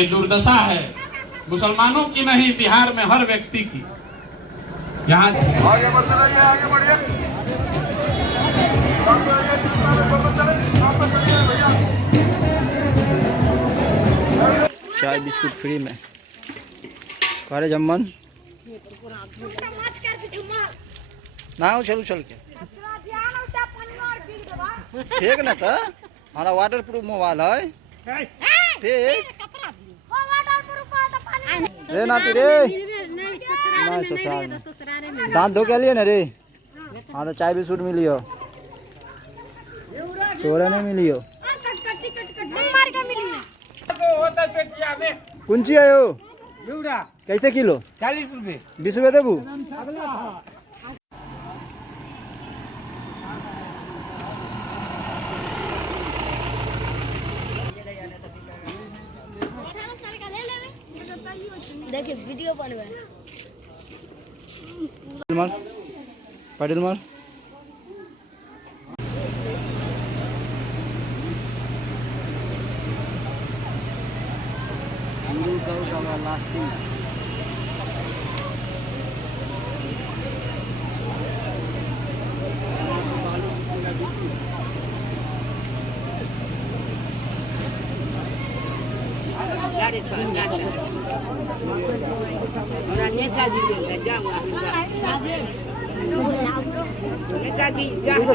ये दुर्दशा है मुसलमानों की नहीं, बिहार में हर व्यक्ति की। यहाँ आगे बढ़ते रहिए, आगे बढ़िए। चाय बिस्कुट फ्री में करे जम्मन ना हो चलू चल के ठीक ना था हमारा वाटर प्रूफ मोबाइल है ठीक रे नाती रे नहीं ससुराल में दांत धो के लिए ना रे हाँ तो चाय बिस्कुट मिलियो तोरे नहीं मिलियो कुंची आयो कैसे किलो 40 रुपए 20 रुपए देबू देखिए वीडियो बनवे मार पटेल मार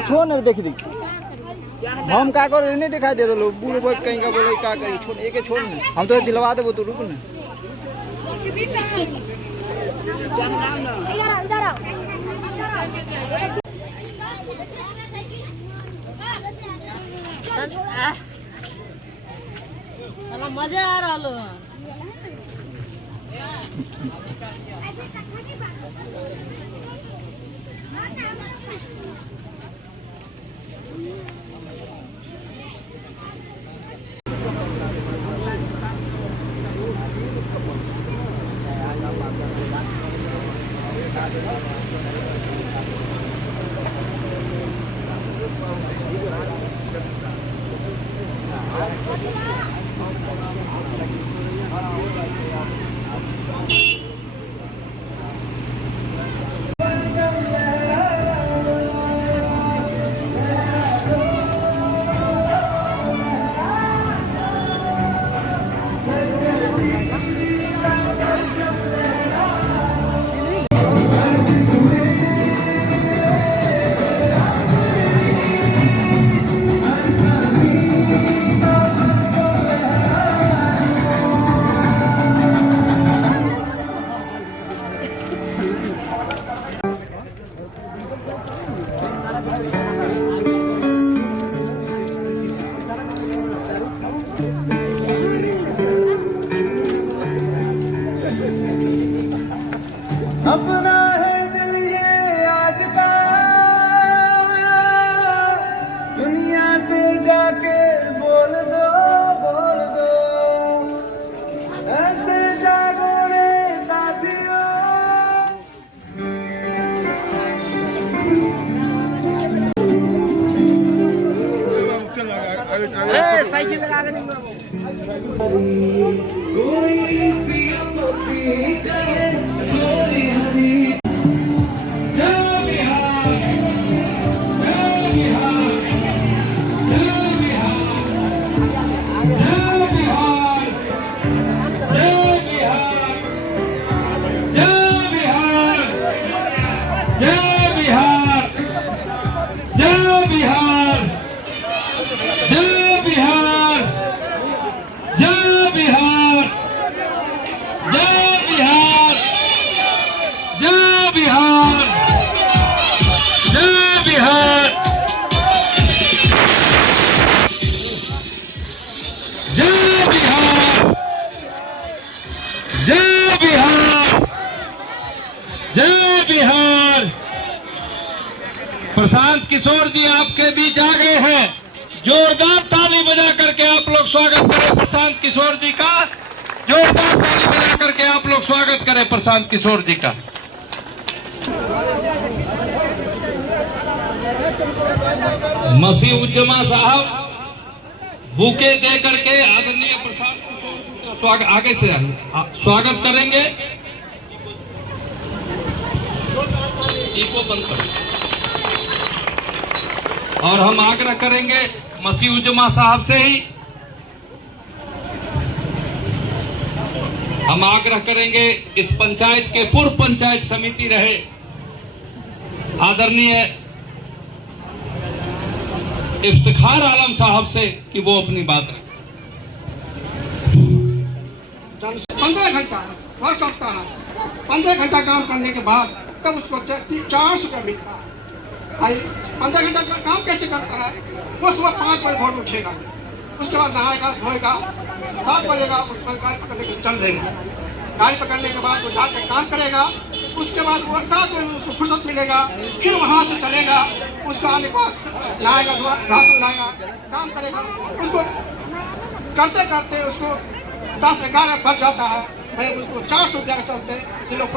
छोड़ ना देखी देखी हम का कर नहीं दिखाई दे रहे लोग बूढ़े बोल कहीं का बोले का करी छोड़ एक छोड़ ना हम तो दिलवा देबो तो रुक ना मजा आ रहा अपना है दिल ये आज का दुनिया से जाके बोल दो ऐसे जागो रे साथियों साइकिल लगा के प्रशांत किशोर जी आपके बीच आ गए हैं। जोरदार ताली बजा करके आप लोग स्वागत करें प्रशांत किशोर जी का। जोरदार ताली बजा करके आप लोग स्वागत करें प्रशांत किशोर जी का। मसीह उज्जमा साहब बुके दे करके आदरणीय प्रशांत किशोर जी का स्वागत आगे से स्वागत करेंगे। बंद करो। और हम आग्रह करेंगे मसीह उजमा साहब से ही हम आग्रह करेंगे इस पंचायत के पूर्व पंचायत समिति रहे आदरणीय इफ्तिखार आलम साहब से कि वो अपनी बात रखें। 15 घंटा वर्क करता है, 15 घंटा काम करने के बाद तब उसको 400 रुपया मिलता है। 15 घंटा का काम कैसे करता है? वो सुबह 5 बजे भोर उठेगा, उसके बाद नहाएगा धोएगा, 7 बजेगा उस पर गाड़ी पकड़ने के चल देगा। गाड़ी पकड़ने के बाद वो जाकर काम करेगा, उसके बाद वो 7 बजे उसको फुर्सत मिलेगा, फिर वहाँ से चलेगा, उसको आने के बाद नहाएगा राशन लाएगा, काम करेगा। उसको करते करते उसको 10-11 बज जाता है। भाई उसको 400 रुपया के चलते ये लोग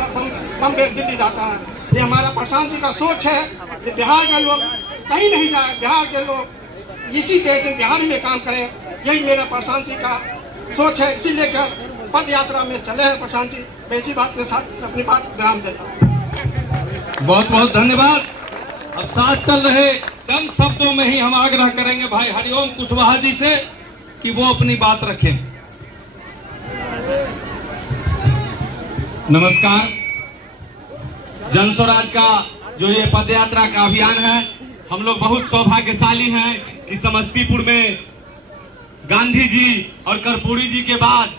बम्बे दिल्ली जाता है। ये हमारा प्रशांत जी का सोच है कि बिहार के लोग कहीं नहीं जाए, बिहार के लोग इसी देश में बिहार में काम करें, यही मेरा प्रशांत जी का सोच है। इसी लेकर पद यात्रा में चले हैं प्रशांत जी। मैं इसी बात के साथ अपनी बात विराम देता हूँ। बहुत बहुत धन्यवाद। अब साथ चल रहे चंद शब्दों में ही हम आग्रह करेंगे भाई हरिओम कुशवाहा जी से कि वो अपनी बात रखें। नमस्कार। जन स्वराज का जो ये पद यात्रा का अभियान है, हम लोग बहुत सौभाग्यशाली हैं कि समस्तीपुर में गांधी जी और कर्पूरी जी के बाद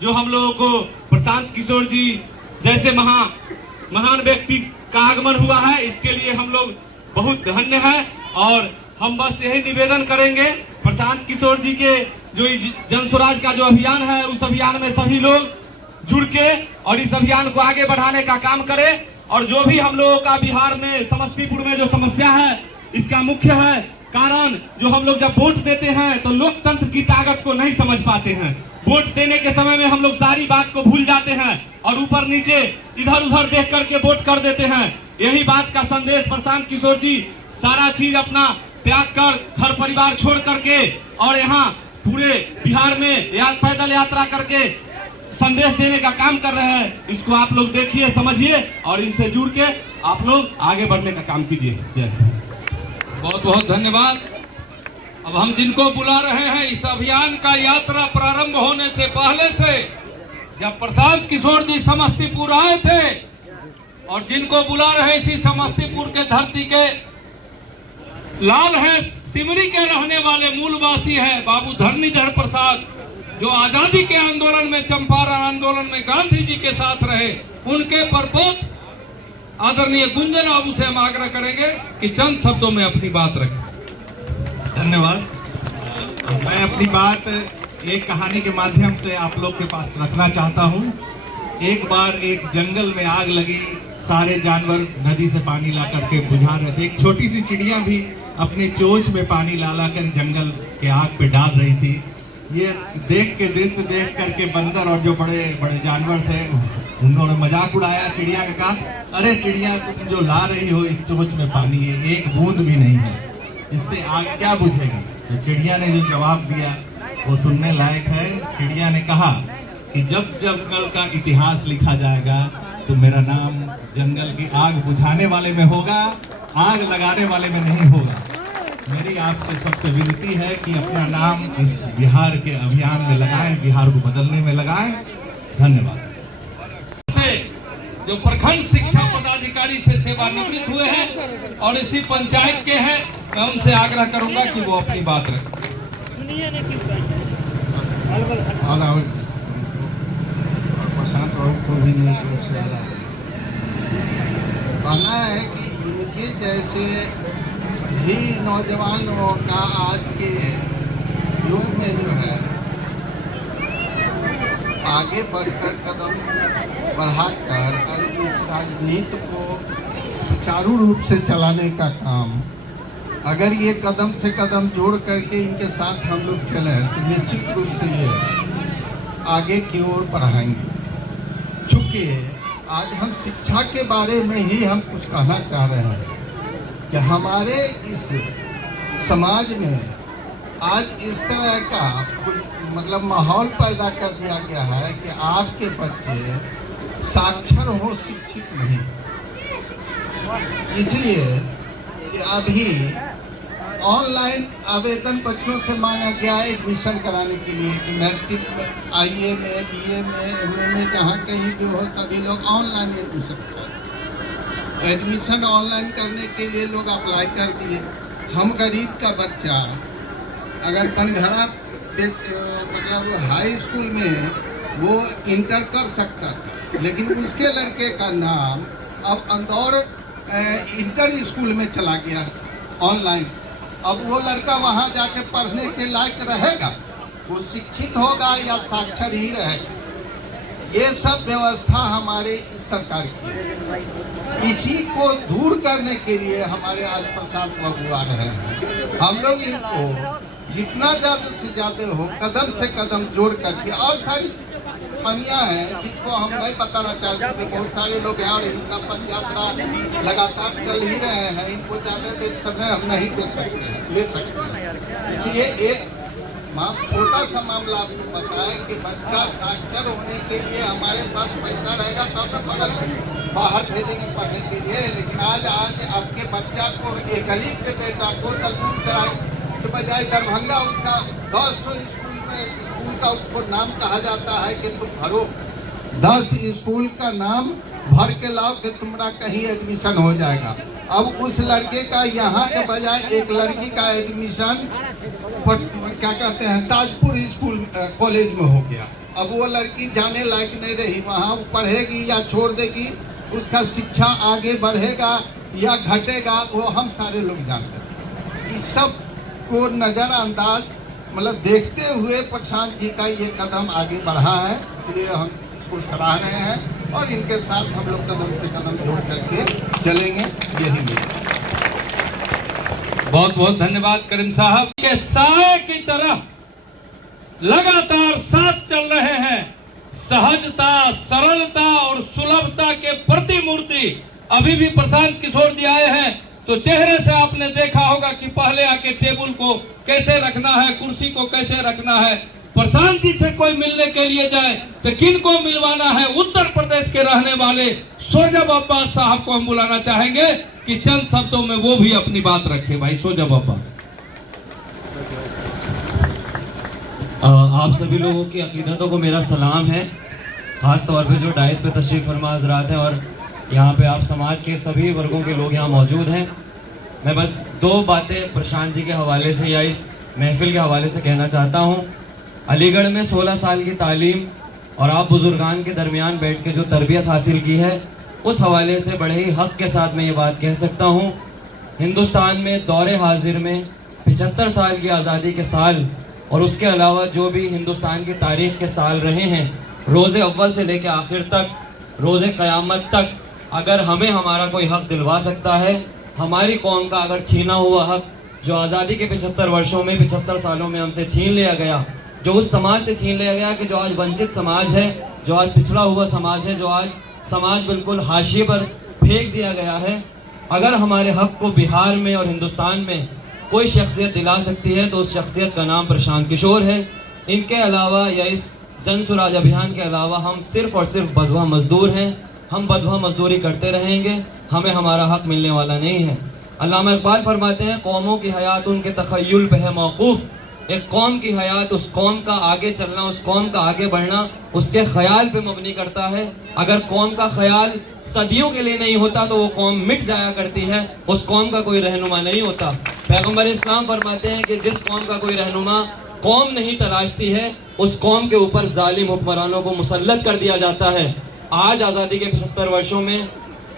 जो हम लोगों को प्रशांत किशोर जी जैसे महान व्यक्ति का आगमन हुआ है, इसके लिए हम लोग बहुत धन्य हैं। और हम बस यही निवेदन करेंगे प्रशांत किशोर जी के जो जन स्वराज का जो अभियान है, उस अभियान में सभी लोग जुड़ के और इस अभियान को आगे बढ़ाने का काम करें। और जो भी हम लोगों का बिहार में समस्तीपुर में जो समस्या है, इसका मुख्य है कारण जो हम लोग जब वोट देते हैं तो लोकतंत्र की ताकत को नहीं समझ पाते हैं। वोट देने के समय में हम लोग सारी बात को भूल जाते हैं और ऊपर नीचे इधर उधर देख करके वोट कर देते हैं। यही बात का संदेश प्रशांत किशोर जी सारा चीज अपना त्याग कर घर परिवार छोड़ करके और यहाँ पूरे बिहार में पैदल यात्रा करके संदेश देने का काम कर रहे हैं। इसको आप लोग देखिए, समझिए और इससे जुड़ के आप लोग आगे बढ़ने का काम कीजिए। जय। बहुत बहुत धन्यवाद। अब हम जिनको बुला रहे हैं इस अभियान का यात्रा प्रारंभ होने से पहले से जब प्रशांत किशोर जी समस्तीपुर आए थे और जिनको बुला रहे इसी समस्तीपुर के धरती के लाल है, सिमरी के रहने वाले मूलवासी है बाबू धरणीधर प्रसाद, जो आजादी के आंदोलन में चंपारण आंदोलन में गांधी जी के साथ रहे, उनके परपोत आदरणीय गुंजन बाबू से हम आग्रह करेंगे कि चंद शब्दों में अपनी बात रखें। धन्यवाद। मैं अपनी बात एक कहानी के माध्यम से आप लोग के पास रखना चाहता हूँ। एक बार एक जंगल में आग लगी, सारे जानवर नदी से पानी ला करके बुझा रहे थे। एक छोटी सी चिड़िया भी अपने चोंच में पानी ला कर जंगल के आग पे डाल रही थी। ये दृश्य देख करके बंदर और जो बड़े बड़े जानवर थे उन्होंने मजाक उड़ाया चिड़िया का, कहा अरे चिड़िया तुम जो ला रही हो इस चोंच में पानी है, एक बूंद भी नहीं है, इससे आग क्या बुझेगा। तो चिड़िया ने जो जवाब दिया वो सुनने लायक है। चिड़िया ने कहा कि जब जंगल का इतिहास लिखा जाएगा तो मेरा नाम जंगल की आग बुझाने वाले में होगा, आग लगाने वाले में नहीं होगा। मेरी आपसे सबसे विनती है कि अपना नाम इस बिहार के अभियान में लगाएं, बिहार को बदलने में लगाएं। धन्यवाद। जो प्रखंड शिक्षा पदाधिकारी से सेवानिवृत्त हुए हैं और इसी पंचायत के हैं, मैं उनसे आग्रह करूंगा कि वो अपनी बात रखें। प्रशांत बाबू को भी नहीं कहना है कि इनके जैसे ही नौजवान लोगों का आज के युग में जो है आगे बढ़कर कदम बढ़ाकर और इस राजनीति को सुचारू रूप से चलाने का काम, अगर ये कदम से कदम जोड़ करके इनके साथ हम लोग चले तो निश्चित रूप से ये आगे की ओर बढ़ाएंगे। चूँकि आज हम शिक्षा के बारे में ही हम कुछ कहना चाह रहे हैं कि हमारे इस समाज में आज इस तरह का मतलब माहौल पैदा कर दिया गया है कि आपके बच्चे साक्षर हो, शिक्षित नहीं। इसलिए कि अभी ऑनलाइन आवेदन बच्चों से मांगा गया है एडमिशन कराने के लिए कि मैट्रिक में, आईए में, बीए में, एमए में, जहाँ कहीं भी हो सभी लोग ऑनलाइन एडमिशन करें। एडमिशन ऑनलाइन करने के लिए लोग अप्लाई कर दिए। हम गरीब का बच्चा अगर बनघड़ा मतलब हाई स्कूल में वो इंटर कर सकता था, लेकिन उसके लड़के का नाम अब इंदौर इंटर स्कूल में चला गया ऑनलाइन। अब वो लड़का वहाँ जाके पढ़ने के लायक रहेगा, वो शिक्षित होगा या साक्षर ही रहेगा? ये सब व्यवस्था हमारे इस सरकार की है। इसी को दूर करने के लिए हमारे आज प्रशांत बाबू आ रहे हैं। हम लोग इनको जितना ज़्यादा से ज़्यादा हो कदम से कदम जोड़ करके, और सारी खामियाँ हैं जिनको हम नहीं बताना चाहते कि बहुत सारे लोग हैं और इनका पद यात्रा लगातार चल ही रहे हैं, इनको ज़्यादा देर समय हम नहीं ले सकते हैं। इसलिए एक छोटा सा मामला आपको बताएं कि बच्चा साक्षर होने के लिए हमारे पास पैसा रहेगा तब तो बगल बाहर भेजेंगे पढ़ने के लिए। लेकिन आज आपके बच्चा को, एक गरीब के बेटा को दक्षिण कराए के बजाय दरभंगा उसका 10 स्कूल में, स्कूल का उसको नाम कहा जाता है कि तुम भरो 10 स्कूल का नाम भर के लाओ कि तुम्हारा कहीं एडमिशन हो जाएगा। अब उस लड़के का यहाँ के बजाय एक लड़की का एडमिशन क्या कहते हैं ताजपुर स्कूल कॉलेज में हो गया। अब वो लड़की जाने लायक नहीं रही, वहाँ पढ़ेगी या छोड़ देगी, उसका शिक्षा आगे बढ़ेगा या घटेगा, वो हम सारे लोग जानते हैं। इस सब को नज़रअंदाज मतलब देखते हुए प्रशांत जी का ये कदम आगे बढ़ा है, इसलिए हम इसको सराह रहे हैं और इनके साथ हम लोग कदम से कदम जोड़ करके चलेंगे। यही मेरा बहुत बहुत धन्यवाद करीम साहब के साए की तरह लगातार साथ चल रहे हैं। सहजता, सरलता और सुलभता के प्रतिमूर्ति अभी भी प्रशांत किशोर जी आए हैं। तो चेहरे से आपने देखा होगा कि पहले आके टेबल को कैसे रखना है, कुर्सी को कैसे रखना है। प्रशांत जी से कोई मिलने के लिए जाए तो किन को मिलवाना है? उत्तर प्रदेश के रहने वाले सोजब अब्बास साहब को हम बुलाना चाहेंगे कि चंद शब्दों में वो भी अपनी बात रखे। भाई सोजब अब्बास, आप सभी लोगों की अकीदतों को मेरा सलाम है, खास तौर पे जो डाइस पे तशरीफ फरमा हज़रात हैं और यहाँ पे आप समाज के सभी वर्गों के लोग यहाँ मौजूद हैं। मैं बस 2 बातें प्रशांत जी के हवाले से या इस महफिल के हवाले से कहना चाहता हूँ। अलीगढ़ में 16 साल की तालीम और आप बुजुर्गान के दरमियान बैठ के जो तरबियत हासिल की है, उस हवाले से बड़े ही हक़ के साथ मैं ये बात कह सकता हूँ। हिंदुस्तान में दौरे हाजिर में 75 साल की आज़ादी के साल और उसके अलावा जो भी हिंदुस्तान की तारीख़ के साल रहे हैं, रोज़े अव्वल से लेकर आखिर तक, रोज़े क़यामत तक, अगर हमें हमारा कोई हक़ दिलवा सकता है, हमारी कौम का अगर छीना हुआ हक़ जो आज़ादी के 75 वर्षों में, 75 सालों में हमसे छीन लिया गया, जो उस समाज से छीन लिया गया कि जो आज वंचित समाज है, जो आज पिछड़ा हुआ समाज है, जो आज समाज बिल्कुल हाशिए पर फेंक दिया गया है, अगर हमारे हक़ को बिहार में और हिंदुस्तान में कोई शख्सियत दिला सकती है तो उस शख्सियत का नाम प्रशांत किशोर है। इनके अलावा या इस जन स्वराज अभियान के अलावा हम सिर्फ़ और सिर्फ बदवा मजदूर हैं। हम बदवा मजदूरी करते रहेंगे, हमें हमारा हक़ मिलने वाला नहीं है। अल्लामा इकबाल फरमाते हैं, कौमों की हयात उनके तख़य्युल पे है मौक़ूफ़। एक कौम की हयात, उस कौम का आगे चलना, उस कौम का आगे बढ़ना उसके ख्याल पे मबनी करता है। अगर कौम का ख्याल सदियों के लिए नहीं होता तो वो कौम मिट जाया करती है, उस कौम का कोई रहनुमा नहीं होता। पैगम्बर इस्लाम फरमाते हैं कि जिस कौम का कोई रहनुमा कौम नहीं तलाशती है, उस कौम के ऊपर जालिम हुक्मरानों को मुसल्लत कर दिया जाता है। आज आज़ादी के 75 वर्षों में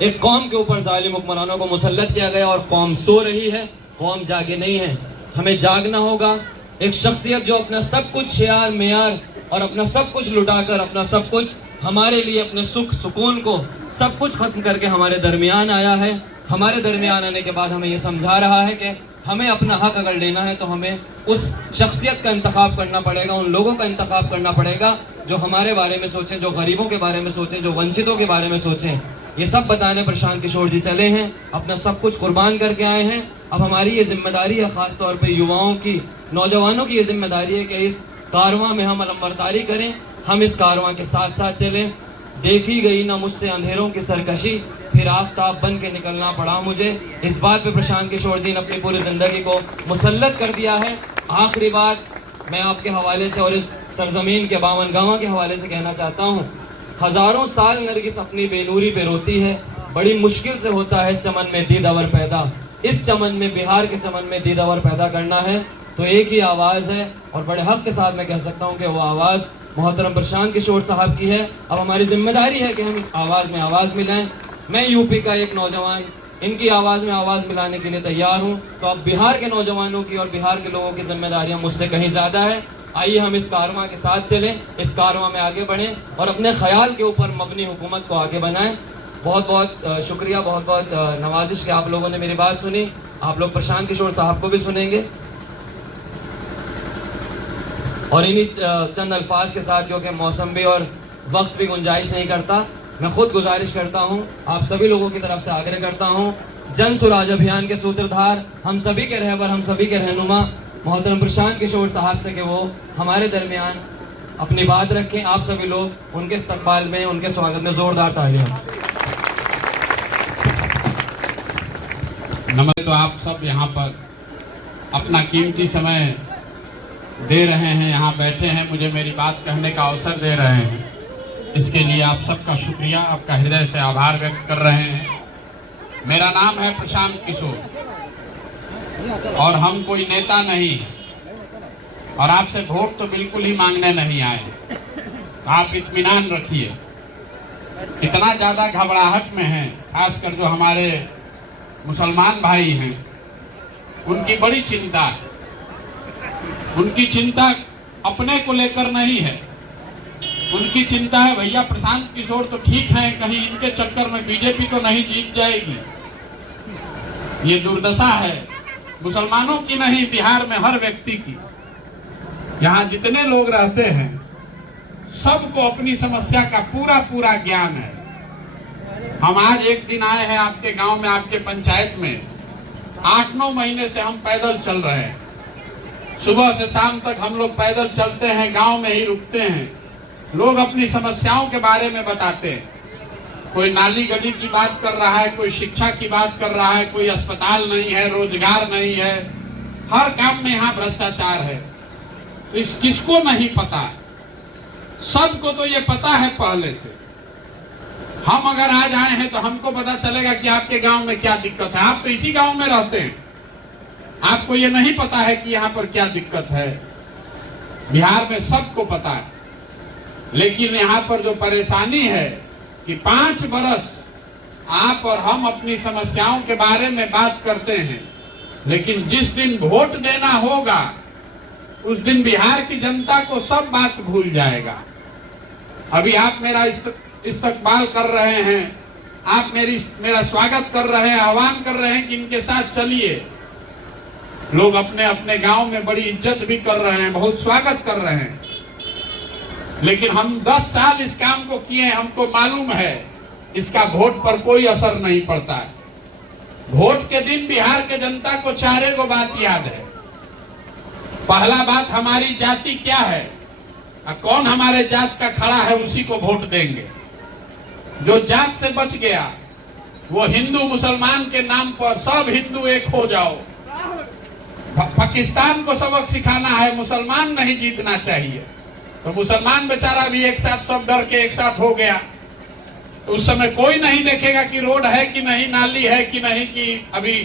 एक कौम के ऊपर जालिम हुक्मरानों को मुसल्लत किया गया और कौम सो रही है, कौम जागे नहीं है। हमें जागना होगा। एक शख्सियत जो अपना सब कुछ शेयार मेयार और अपना सब कुछ लुटाकर, अपना सब कुछ हमारे लिए, अपने सुख सुकून को सब कुछ ख़त्म करके हमारे दरमियान आया है। हमारे दरमियान आने के बाद हमें ये समझा रहा है कि हमें अपना हक़ अगर लेना है तो हमें उस शख्सियत का इंतखाब करना पड़ेगा, उन लोगों का इंतखाब करना पड़ेगा जो हमारे बारे में सोचें, जो गरीबों के बारे में सोचें, जो वंचितों के बारे में सोचें। ये सब बताने प्रशांत किशोर जी चले हैं, अपना सब कुछ कुर्बान करके आए हैं। अब हमारी ये जिम्मेदारी है, ख़ास तौर पे युवाओं की, नौजवानों की ये जिम्मेदारी है कि इस कारवां में हम अलंबरदारी करें, हम इस कारवां के साथ साथ चलें। देखी गई ना मुझसे अंधेरों की सरकशी, फिर आफताब बन के निकलना पड़ा मुझे। इस बात पे प्रशांत किशोर जी ने अपनी पूरी जिंदगी को मुसल्लत कर दिया है। आखिरी बात मैं आपके हवाले से और इस सरजमीन के 52 गांव के हवाले से कहना चाहता हूँ, हजारों साल नरगिस अपनी बेनूरी पे रोती है, बड़ी मुश्किल से होता है चमन में दीदावर पैदा। इस चमन में, बिहार के चमन में दीदावर पैदा करना है तो एक ही आवाज़ है, और बड़े हक के साथ मैं कह सकता हूँ कि वो आवाज़ मोहतरम प्रशांत किशोर साहब की है। अब हमारी जिम्मेदारी है कि हम इस आवाज़ में आवाज़ मिलाएं। मैं यूपी का एक नौजवान इनकी आवाज़ में आवाज़ मिलाने के लिए तैयार हूँ, तो अब बिहार के नौजवानों की और बिहार के लोगों की जिम्मेदारियाँ मुझसे कहीं ज़्यादा है। आइए हम इस कारवां के साथ चलें, इस कारवां में आगे बढ़ें और अपने ख्याल के ऊपर मबनी हुकूमत को आगे बनाएं। बहुत बहुत शुक्रिया, बहुत बहुत नवाजिश कि आप लोगों ने मेरी बात सुनी। आप लोग प्रशांत किशोर साहब को भी सुनेंगे और इन्हीं चंद अल्फाज के साथ, क्योंकि मौसम भी और वक्त भी गुंजाइश नहीं करता, मैं खुद गुजारिश करता हूं, आप सभी लोगों की तरफ से आग्रह करता हूं, जन सुराज अभियान के सूत्रधार, हम सभी के रहबर, हम सभी के रहनुमा मोहतरम प्रशांत किशोर साहब से कि वो हमारे दरमियान अपनी बात रखें। आप सभी लोग उनके इस्तकबाल में, उनके स्वागत में जोरदार तालियां। नमस्ते। तो आप सब यहाँ पर अपना कीमती समय दे रहे हैं, यहाँ बैठे हैं, मुझे मेरी बात कहने का अवसर दे रहे हैं, इसके लिए आप सबका शुक्रिया, आपका हृदय से आभार व्यक्त कर रहे हैं। मेरा नाम है प्रशांत किशोर और हम कोई नेता नहीं है और आपसे वोट तो बिल्कुल ही मांगने नहीं आए हैं। आप इत्मीनान रखिए। इतना ज़्यादा घबराहट में हैं, खासकर जो हमारे मुसलमान भाई हैं, उनकी बड़ी चिंता है। उनकी चिंता अपने को लेकर नहीं है, उनकी चिंता है भैया प्रशांत किशोर तो ठीक हैं, कहीं इनके चक्कर में बीजेपी तो नहीं जीत जाएगी। ये दुर्दशा है मुसलमानों की नहीं, बिहार में हर व्यक्ति की। यहाँ जितने लोग रहते हैं सबको अपनी समस्या का पूरा पूरा ज्ञान है। हम आज एक दिन आए हैं आपके गांव में, आपके पंचायत में। 8-9 महीने से हम पैदल चल रहे हैं, सुबह से शाम तक हम लोग पैदल चलते हैं, गांव में ही रुकते हैं। लोग अपनी समस्याओं के बारे में बताते हैं। कोई नाली गली की बात कर रहा है, कोई शिक्षा की बात कर रहा है, कोई अस्पताल नहीं है, रोजगार नहीं है, हर काम में यहाँ भ्रष्टाचार है। तो इस किसको नहीं पता? सबको तो ये पता है पहले से। हम अगर आज आए हैं तो हमको पता चलेगा कि आपके गांव में क्या दिक्कत है। आप तो इसी गांव में रहते हैं, आपको ये नहीं पता है कि यहाँ पर क्या दिक्कत है। बिहार में सबको पता है, लेकिन यहाँ पर जो परेशानी है कि 5 बरस आप और हम अपनी समस्याओं के बारे में बात करते हैं, लेकिन जिस दिन वोट देना होगा उस दिन बिहार की जनता को सब बात भूल जाएगा। अभी आप मेरा इस्तकबाल कर रहे हैं, आप मेरा स्वागत कर रहे हैं, आह्वान कर रहे हैं कि इनके साथ चलिए। लोग अपने अपने गांव में बड़ी इज्जत भी कर रहे हैं, बहुत स्वागत कर रहे हैं, लेकिन हम 10 साल इस काम को किए हैं, हमको मालूम है इसका वोट पर कोई असर नहीं पड़ता है। वोट के दिन बिहार के जनता को 4 बात याद है। पहला बात, हमारी जाति क्या है, कौन हमारे जात का खड़ा है उसी को वोट देंगे। जो जात से बच गया वो हिंदू मुसलमान के नाम पर सब हिंदू एक हो जाओ। पाकिस्तान को सबक सिखाना है, मुसलमान नहीं जीतना चाहिए। तो मुसलमान बेचारा भी एक साथ सब डर के एक साथ हो गया। तो उस समय कोई नहीं देखेगा कि रोड है कि नहीं, नाली है कि नहीं, कि अभी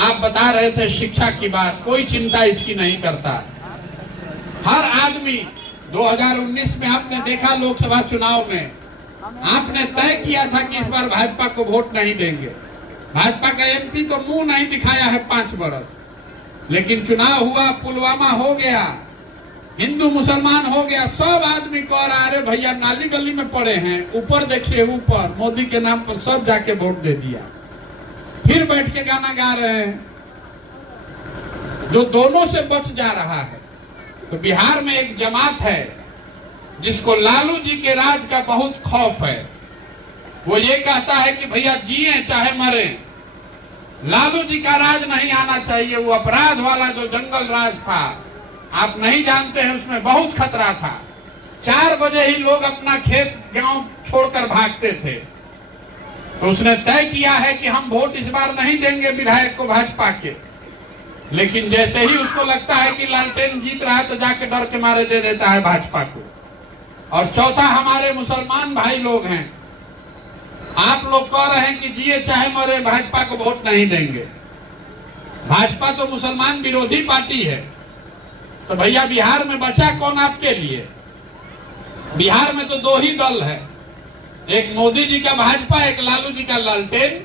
आप बता रहे थे शिक्षा की बात, कोई चिंता इसकी नहीं करता। हर आदमी 2019 में आपने देखा, लोकसभा चुनाव में आपने तय किया था कि इस बार भाजपा को वोट नहीं देंगे। भाजपा का एमपी तो मुंह नहीं दिखाया है 5 बरस, लेकिन चुनाव हुआ, पुलवामा हो गया, हिंदू मुसलमान हो गया, सब आदमी कह रहा है भैया नाली गली में पड़े हैं, ऊपर देखिए, ऊपर मोदी के नाम पर सब जाके वोट दे दिया। फिर बैठ के गाना गा रहे हैं, जो दोनों से बच जा रहा है। तो बिहार में एक जमात है जिसको लालू जी के राज का बहुत खौफ है। वो ये कहता है कि भैया जिए चाहे मरे, लालू जी का राज नहीं आना चाहिए। वो अपराध वाला जो जंगल राज था, आप नहीं जानते हैं उसमें बहुत खतरा था। 4 बजे ही लोग अपना खेत गांव छोड़कर भागते थे। तो उसने तय किया है कि हम वोट इस बार नहीं देंगे विधायक को भाजपा के, लेकिन जैसे ही उसको लगता है कि लालटेन जीत रहा है तो जाके डर के मारे दे देता है भाजपा को। और चौथा, हमारे मुसलमान भाई लोग हैं, आप लोग कह रहे हैं कि जिए चाहे मरे भाजपा को वोट नहीं देंगे। भाजपा तो मुसलमान विरोधी पार्टी है, तो भैया बिहार में बचा कौन आपके लिए? बिहार में तो 2 ही दल है, एक मोदी जी का भाजपा, एक लालू जी का लालटेन।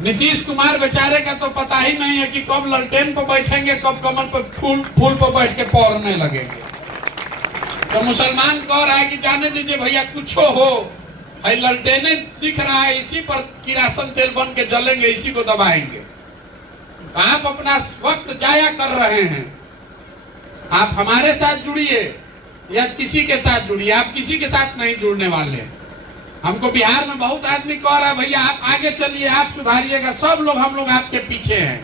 नीतीश कुमार बेचारे का तो पता ही नहीं है कि कब लालटेन पर बैठेंगे, कब कमल पर फूल पर बैठ के पौड़ने लगेंगे। तो मुसलमान कह रहा है कि जाने दीजिए भैया, कुछ हो, लालटेने दिख रहा है, इसी पर किरासन तेल बन के जलेंगे, इसी को दबाएंगे। आप अपना वक्त जाया कर रहे हैं। आप हमारे साथ जुड़िए या किसी के साथ जुड़िए, आप किसी के साथ नहीं जुड़ने वाले। हमको बिहार में बहुत आदमी कह रहा है भैया आप आगे चलिए, आप सुधारिएगा, सब लोग हम लोग आपके पीछे हैं।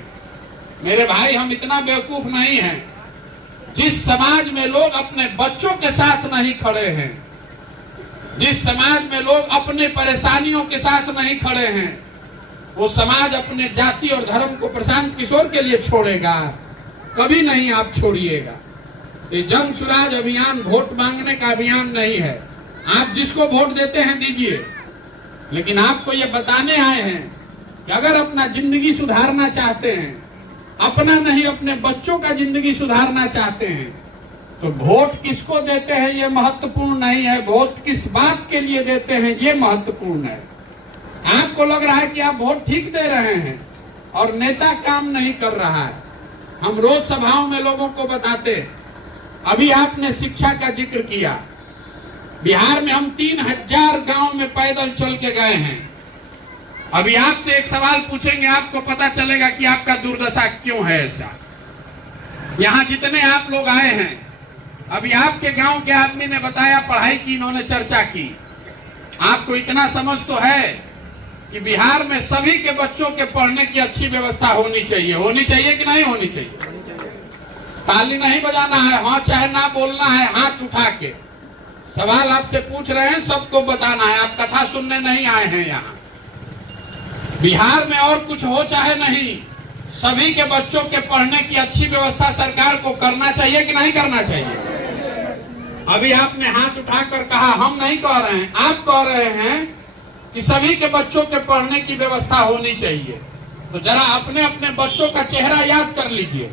मेरे भाई, हम इतना बेवकूफ नहीं हैं। जिस समाज में लोग अपने बच्चों के साथ नहीं खड़े हैं, जिस समाज में लोग अपने परेशानियों के साथ नहीं खड़े हैं, वो समाज अपने जाति और धर्म को प्रशांत किशोर के लिए छोड़ेगा? कभी नहीं आप छोड़िएगा। ये जन सुराज अभियान वोट मांगने का अभियान नहीं है। आप जिसको वोट देते हैं दीजिए, लेकिन आपको ये बताने आए हैं कि अगर अपना जिंदगी सुधारना चाहते हैं, अपना नहीं अपने बच्चों का जिंदगी सुधारना चाहते हैं, तो वोट किसको देते हैं ये महत्वपूर्ण नहीं है, वोट किस बात के लिए देते हैं ये महत्वपूर्ण है। आपको लग रहा है कि आप वोट ठीक दे रहे हैं और नेता काम नहीं कर रहा है। हम रोज सभाओं में लोगों को बताते, अभी आपने शिक्षा का जिक्र किया, बिहार में हम 3000 गांव में पैदल चल के गए हैं। अभी आपसे एक सवाल पूछेंगे, आपको पता चलेगा कि आपका दुर्दशा क्यों है ऐसा। यहाँ जितने आप लोग आए हैं, अभी आपके गांव के आदमी ने बताया, पढ़ाई की इन्होंने चर्चा की। आपको इतना समझ तो है कि बिहार में सभी के बच्चों के पढ़ने की अच्छी व्यवस्था होनी चाहिए। होनी चाहिए कि नहीं होनी चाहिए? ताली नहीं बजाना है, हाँ चाहे ना बोलना है, हाथ उठा के। सवाल आपसे पूछ रहे हैं, सबको बताना है। आप कथा सुनने नहीं आए हैं यहाँ। बिहार में और कुछ हो चाहे नहीं, सभी के बच्चों के पढ़ने की अच्छी व्यवस्था सरकार को करना चाहिए कि नहीं करना चाहिए? अभी आपने हाथ उठाकर कहा, हम नहीं कह रहे हैं, आप कह रहे हैं कि सभी के बच्चों के पढ़ने की व्यवस्था होनी चाहिए। तो जरा अपने अपने बच्चों का चेहरा याद कर लीजिए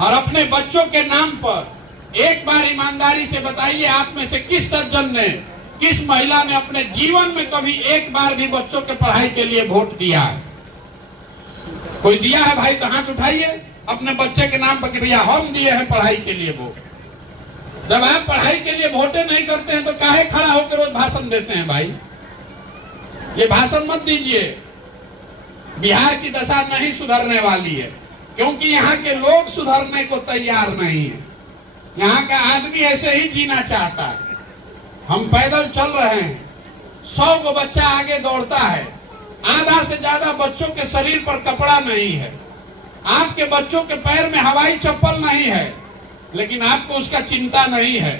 और अपने बच्चों के नाम पर एक बार ईमानदारी से बताइए, आप में से किस सज्जन ने, किस महिला ने अपने जीवन में कभी एक बार भी बच्चों के पढ़ाई के लिए वोट दिया है? कोई दिया है भाई तो हाथ उठाइए अपने बच्चे के नाम पर कि भैया हम दिए हैं पढ़ाई के लिए वोट। जब आप पढ़ाई के लिए वोटे नहीं करते हैं तो काहे खड़ा होकर रोज भाषण देते हैं? भाई ये भाषण मत दीजिए। बिहार की दशा नहीं सुधरने वाली है, क्योंकि यहाँ के लोग सुधरने को तैयार नहीं है। यहाँ का आदमी ऐसे ही जीना चाहता है। हम पैदल चल रहे हैं, 100 को बच्चा आगे दौड़ता है, आधा से ज्यादा बच्चों के शरीर पर कपड़ा नहीं है, आपके बच्चों के पैर में हवाई चप्पल नहीं है, लेकिन आपको उसका चिंता नहीं है।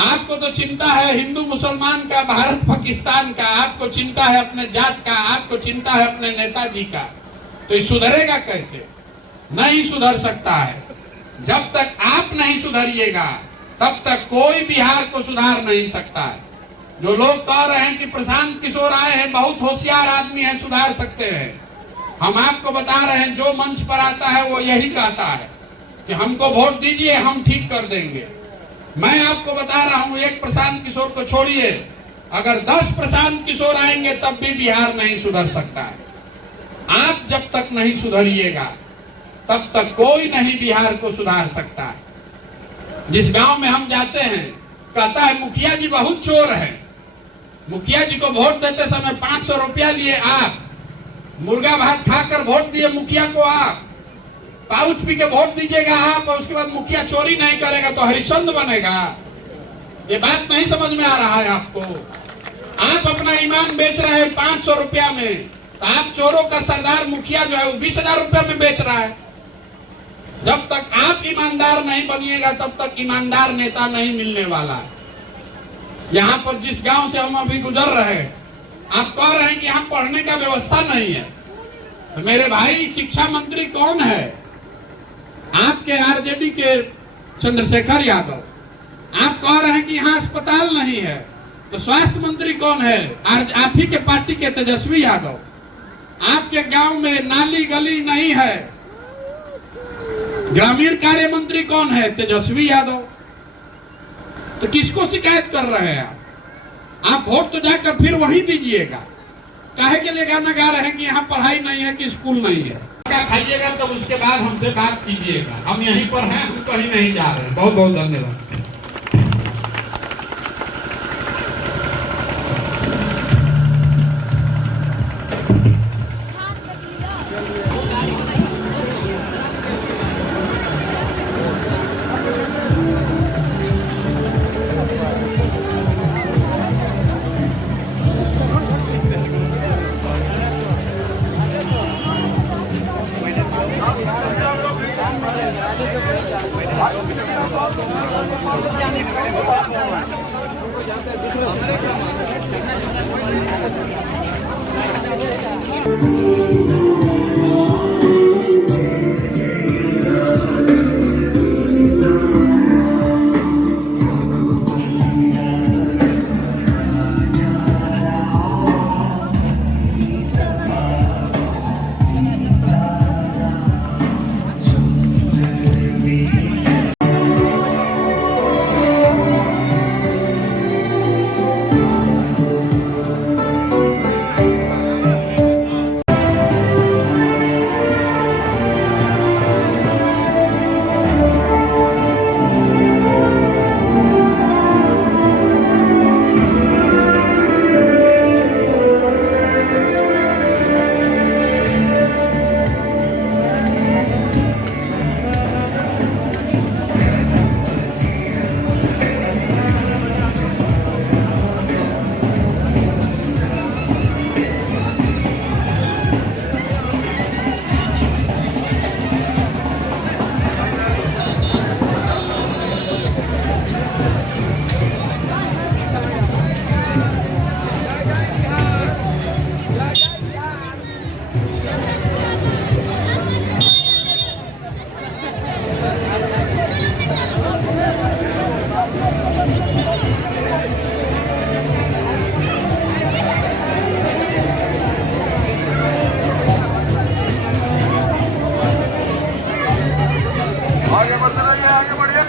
आपको तो चिंता है हिंदू मुसलमान का, भारत पाकिस्तान का, आपको चिंता है अपने जात का, आपको चिंता है अपने नेताजी का। तो ये सुधरेगा कैसे? नहीं सुधर सकता है। जब तक आप नहीं सुधरिएगा तब तक कोई बिहार को सुधार नहीं सकता है। जो लोग कह रहे हैं कि प्रशांत किशोर आए हैं, बहुत होशियार आदमी है, सुधार सकते हैं, हम आपको बता रहे हैं, जो मंच पर आता है वो यही कहता है कि हमको वोट दीजिए, हम ठीक कर देंगे। मैं आपको बता रहा हूं, एक प्रशांत किशोर को छोड़िए, अगर 10 प्रशांत किशोर आएंगे तब भी बिहार नहीं सुधर सकता है। आप जब तक नहीं सुधरिएगा तब तक कोई नहीं बिहार को सुधार सकता है। जिस गांव में हम जाते हैं, कहता है मुखिया जी बहुत चोर है। मुखिया जी को वोट देते समय 500 रुपया लिए आप, मुर्गा भात खाकर वोट दिए मुखिया को आप, पाउच पी के वोट दीजिएगा आप, और उसके बाद मुखिया चोरी नहीं करेगा तो हरिश्चंद्र बनेगा। ये बात नहीं समझ में आ रहा है आपको? आप अपना ईमान बेच रहे हैं 500 रुपया में, तो आप चोरों का सरदार मुखिया जो है वो 20,000 रुपया में बेच रहा है। जब तक आप ईमानदार नहीं बनिएगा तब तक ईमानदार नेता नहीं मिलने वाला है। यहाँ पर जिस गांव से हम अभी गुजर रहे हैं, आप कह रहे हैं कि यहाँ पढ़ने का व्यवस्था नहीं है, तो मेरे भाई शिक्षा मंत्री कौन है? आपके आरजेडी के चंद्रशेखर यादव। आप कह रहे हैं कि यहाँ अस्पताल नहीं है, तो स्वास्थ्य मंत्री कौन है? आप ही के पार्टी के तेजस्वी यादव। आपके गांव में नाली गली नहीं है, ग्रामीण कार्य मंत्री कौन है? तेजस्वी यादव। तो किसको शिकायत कर रहे हैं आप वोट तो जाकर फिर वही दीजिएगा। काहे के लिए गाना गा रहे हैं कि यहाँ पढ़ाई नहीं है कि स्कूल नहीं है? क्या खाइएगा तब तो उसके बाद हमसे बात कीजिएगा। हम यहीं पर हैं, हम कहीं नहीं जा रहे हैं। बहुत बहुत धन्यवाद। आगे बढ़ते रहिए, आगे बढ़िए।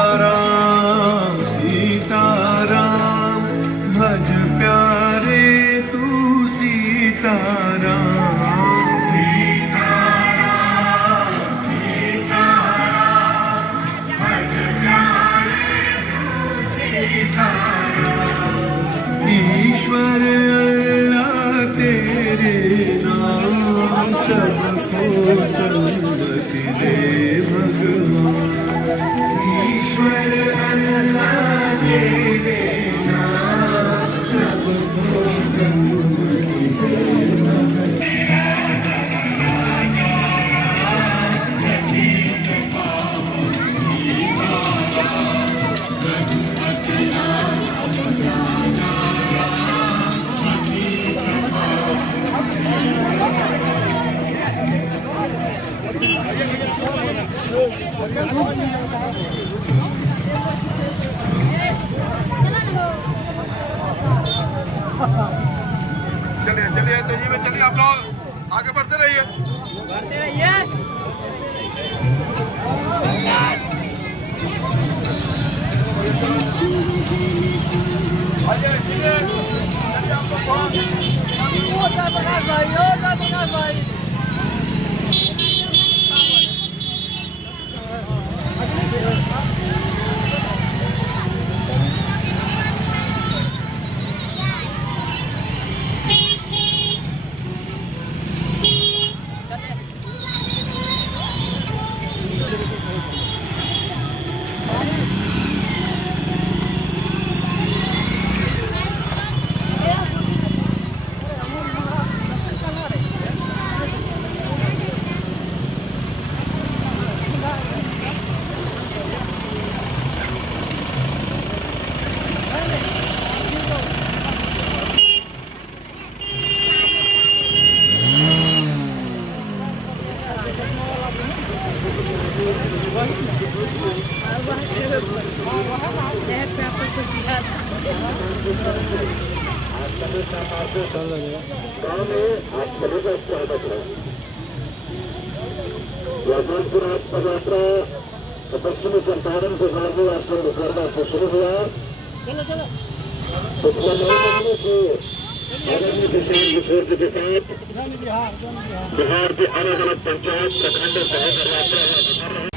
सीताराम सीताराम भज प्यारे तू सीताराम सीताराम सीताराम भज प्यारे तू सीताराम ईश्वर अल्लाह तेरे नाम सबको सन्मति दे भगवान ईश्वर अल्लाह तेरे नाम सबको सन्मति दे चलिए चलिए तेजी में चलिए आप लोग आगे बढ़ते रहिए आइए चलिए आप लोग पश्चिमी चंपारण से गांधी आश्रम मुकरदमा से शुरू हुआ पिछले 9 महीने से आगामी किसान विश्व के साथ बिहार के अलग अलग पंचायत प्रखंड शहर यात्रा